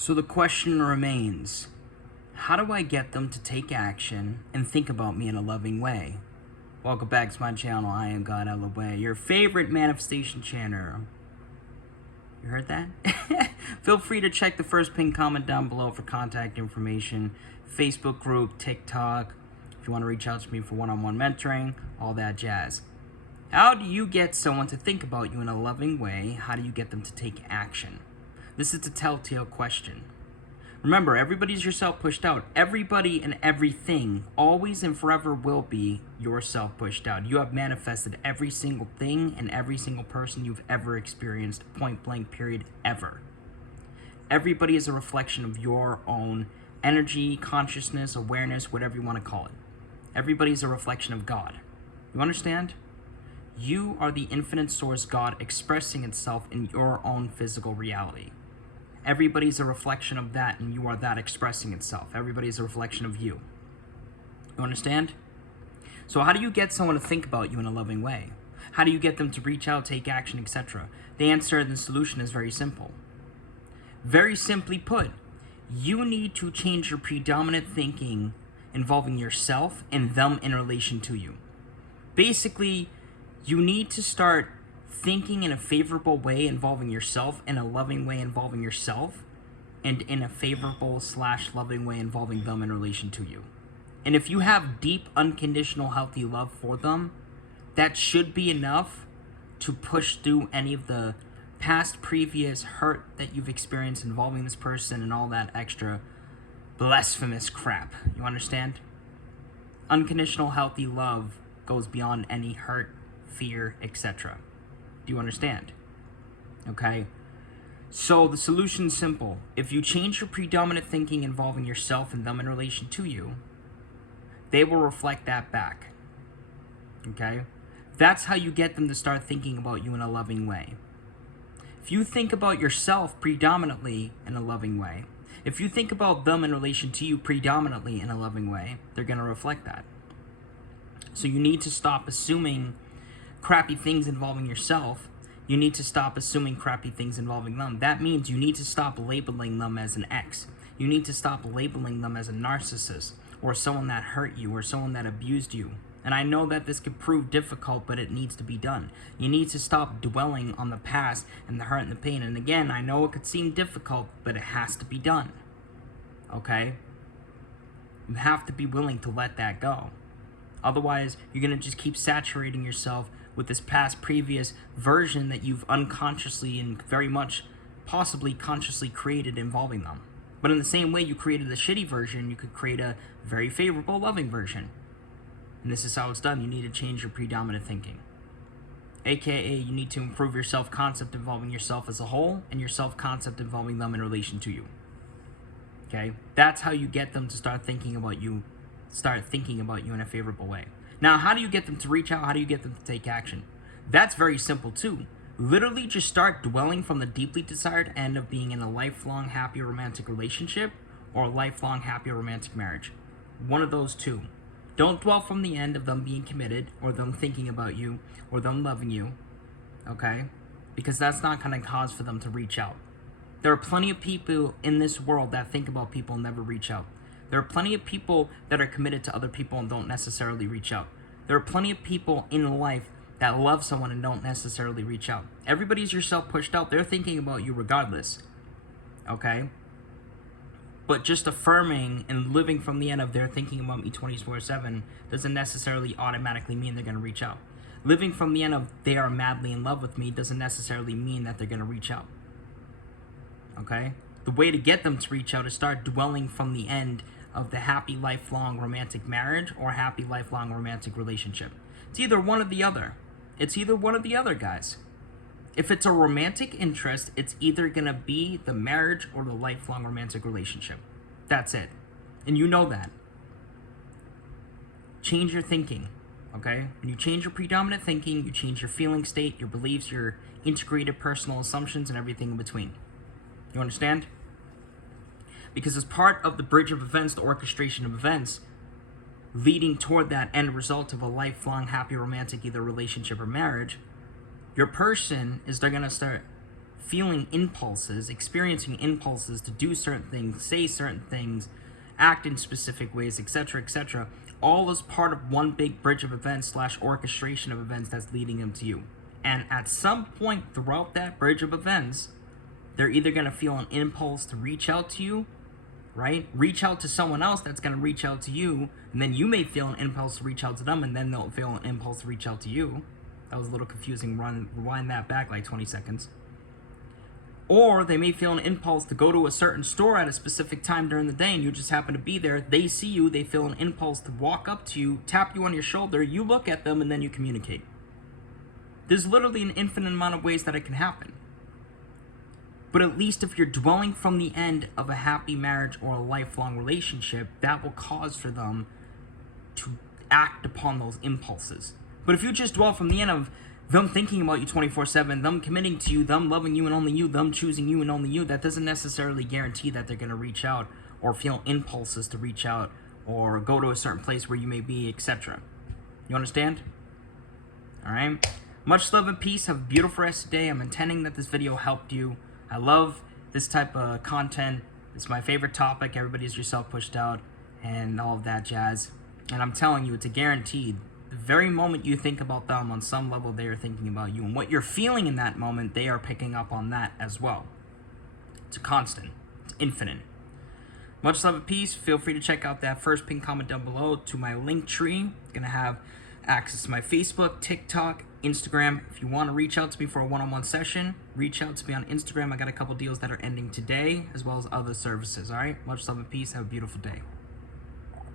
So the question remains, how do I get them to take action and think about me in a loving way? Welcome back to my channel. I am God Elaway, your favorite manifestation channel. You heard that? Feel free to check the first pinned comment down below for contact information, Facebook group, TikTok, if you want to reach out to me for one-on-one mentoring, all that jazz. How do you get someone to think about you in a loving way? How do you get them to take action? This is the telltale question. Remember, everybody's yourself pushed out. Everybody and everything always and forever will be yourself pushed out. You have manifested every single thing and every single person you've ever experienced, point blank, period, ever. Everybody is a reflection of your own energy, consciousness, awareness, whatever you want to call it. Everybody's a reflection of God. You understand? You are the infinite source God expressing itself in your own physical reality. Everybody's a reflection of that, and you are that expressing itself. Everybody's a reflection of you. You understand? So how do you get someone to think about you in a loving way? How do you get them to reach out, take action, etc.? The answer and the solution is very simple. Very simply put, you need to change your predominant thinking involving yourself and them in relation to you. Basically, you need to start thinking in a favorable way involving yourself, in a loving way involving yourself, and in a favorable / loving way involving them in relation to you. And if you have deep, unconditional, healthy love for them, that should be enough to push through any of the past, previous hurt that you've experienced involving this person and all that extra blasphemous crap. You understand? Unconditional, healthy love goes beyond any hurt, fear, etc. Do you understand? Okay? So the solution's simple. If you change your predominant thinking involving yourself and them in relation to you, they will reflect that back. Okay? That's how you get them to start thinking about you in a loving way. If you think about yourself predominantly in a loving way, if you think about them in relation to you predominantly in a loving way, they're going to reflect that. So you need to stop assuming crappy things involving yourself. You need to stop assuming crappy things involving them. That means you need to stop labeling them as an ex. You need to stop labeling them as a narcissist or someone that hurt you or someone that abused you. And I know that this could prove difficult, but it needs to be done. You need to stop dwelling on the past and the hurt and the pain. And again, I know it could seem difficult, but it has to be done. Okay? You have to be willing to let that go. Otherwise, you're going to just keep saturating yourself with this past previous version that you've unconsciously and very much possibly consciously created involving them. But in the same way you created a shitty version, you could create a very favorable, loving version. And this is how it's done. You need to change your predominant thinking. AKA, you need to improve your self-concept involving yourself as a whole and your self-concept involving them in relation to you. Okay? That's how you get them to start thinking about you in a favorable way. Now, how do you get them to reach out? How do you get them to take action? That's very simple too. Literally just start dwelling from the deeply desired end of being in a lifelong happy romantic relationship or a lifelong happy romantic marriage. One of those two. Don't dwell from the end of them being committed or them thinking about you or them loving you, okay? Because that's not going to cause for them to reach out. There are plenty of people in this world that think about people and never reach out. There are plenty of people that are committed to other people and don't necessarily reach out. There are plenty of people in life that love someone and don't necessarily reach out. Everybody's yourself pushed out. They're thinking about you regardless. Okay? But just affirming and living from the end of they're thinking about me 24/7 doesn't necessarily automatically mean they're going to reach out. Living from the end of they are madly in love with me doesn't necessarily mean that they're going to reach out. Okay? The way to get them to reach out is start dwelling from the end of the happy lifelong romantic marriage or happy lifelong romantic relationship. It's either one or the other. It's either one or the other, guys. If it's a romantic interest, it's either going to be the marriage or the lifelong romantic relationship. That's it. And you know that. Change your thinking, okay? When you change your predominant thinking, you change your feeling state, your beliefs, your integrated personal assumptions, and everything in between. You understand? Because as part of the bridge of events, the orchestration of events, leading toward that end result of a lifelong happy romantic either relationship or marriage, your person is they're going to start feeling impulses, experiencing impulses to do certain things, say certain things, act in specific ways, etc., all is part of one big bridge of events / orchestration of events that's leading them to you. And at some point throughout that bridge of events, they're either going to feel an impulse to reach out to you, right? Reach out to someone else that's going to reach out to you, and then you may feel an impulse to reach out to them, and then they'll feel an impulse to reach out to you. That was a little confusing. Rewind that back like 20 seconds. Or they may feel an impulse to go to a certain store at a specific time during the day, and you just happen to be there. They see you, they feel an impulse to walk up to you, tap you on your shoulder, you look at them, and then you communicate. There's literally an infinite amount of ways that it can happen. But at least if you're dwelling from the end of a happy marriage or a lifelong relationship, that will cause for them to act upon those impulses. But if you just dwell from the end of them thinking about you 24/7, them committing to you, them loving you and only you, them choosing you and only you, that doesn't necessarily guarantee that they're going to reach out or feel impulses to reach out or go to a certain place where you may be, etc. You understand? All right? Much love and peace. Have a beautiful rest of the day. I'm intending that this video helped you. I love this type of content. It's my favorite topic. Everybody's yourself pushed out and all of that jazz. And I'm telling you, it's a guaranteed. The very moment you think about them, on some level, they are thinking about you. And what you're feeling in that moment, they are picking up on that as well. It's a constant. It's infinite. Much love and peace. Feel free to check out that first pinned comment down below to my link tree. It's going to have access to my Facebook, TikTok, Instagram. If you want to reach out to me for a one-on-one session, reach out to me on Instagram. I got a couple deals that are ending today, as well as other services. All right? Much love and peace. Have a beautiful day.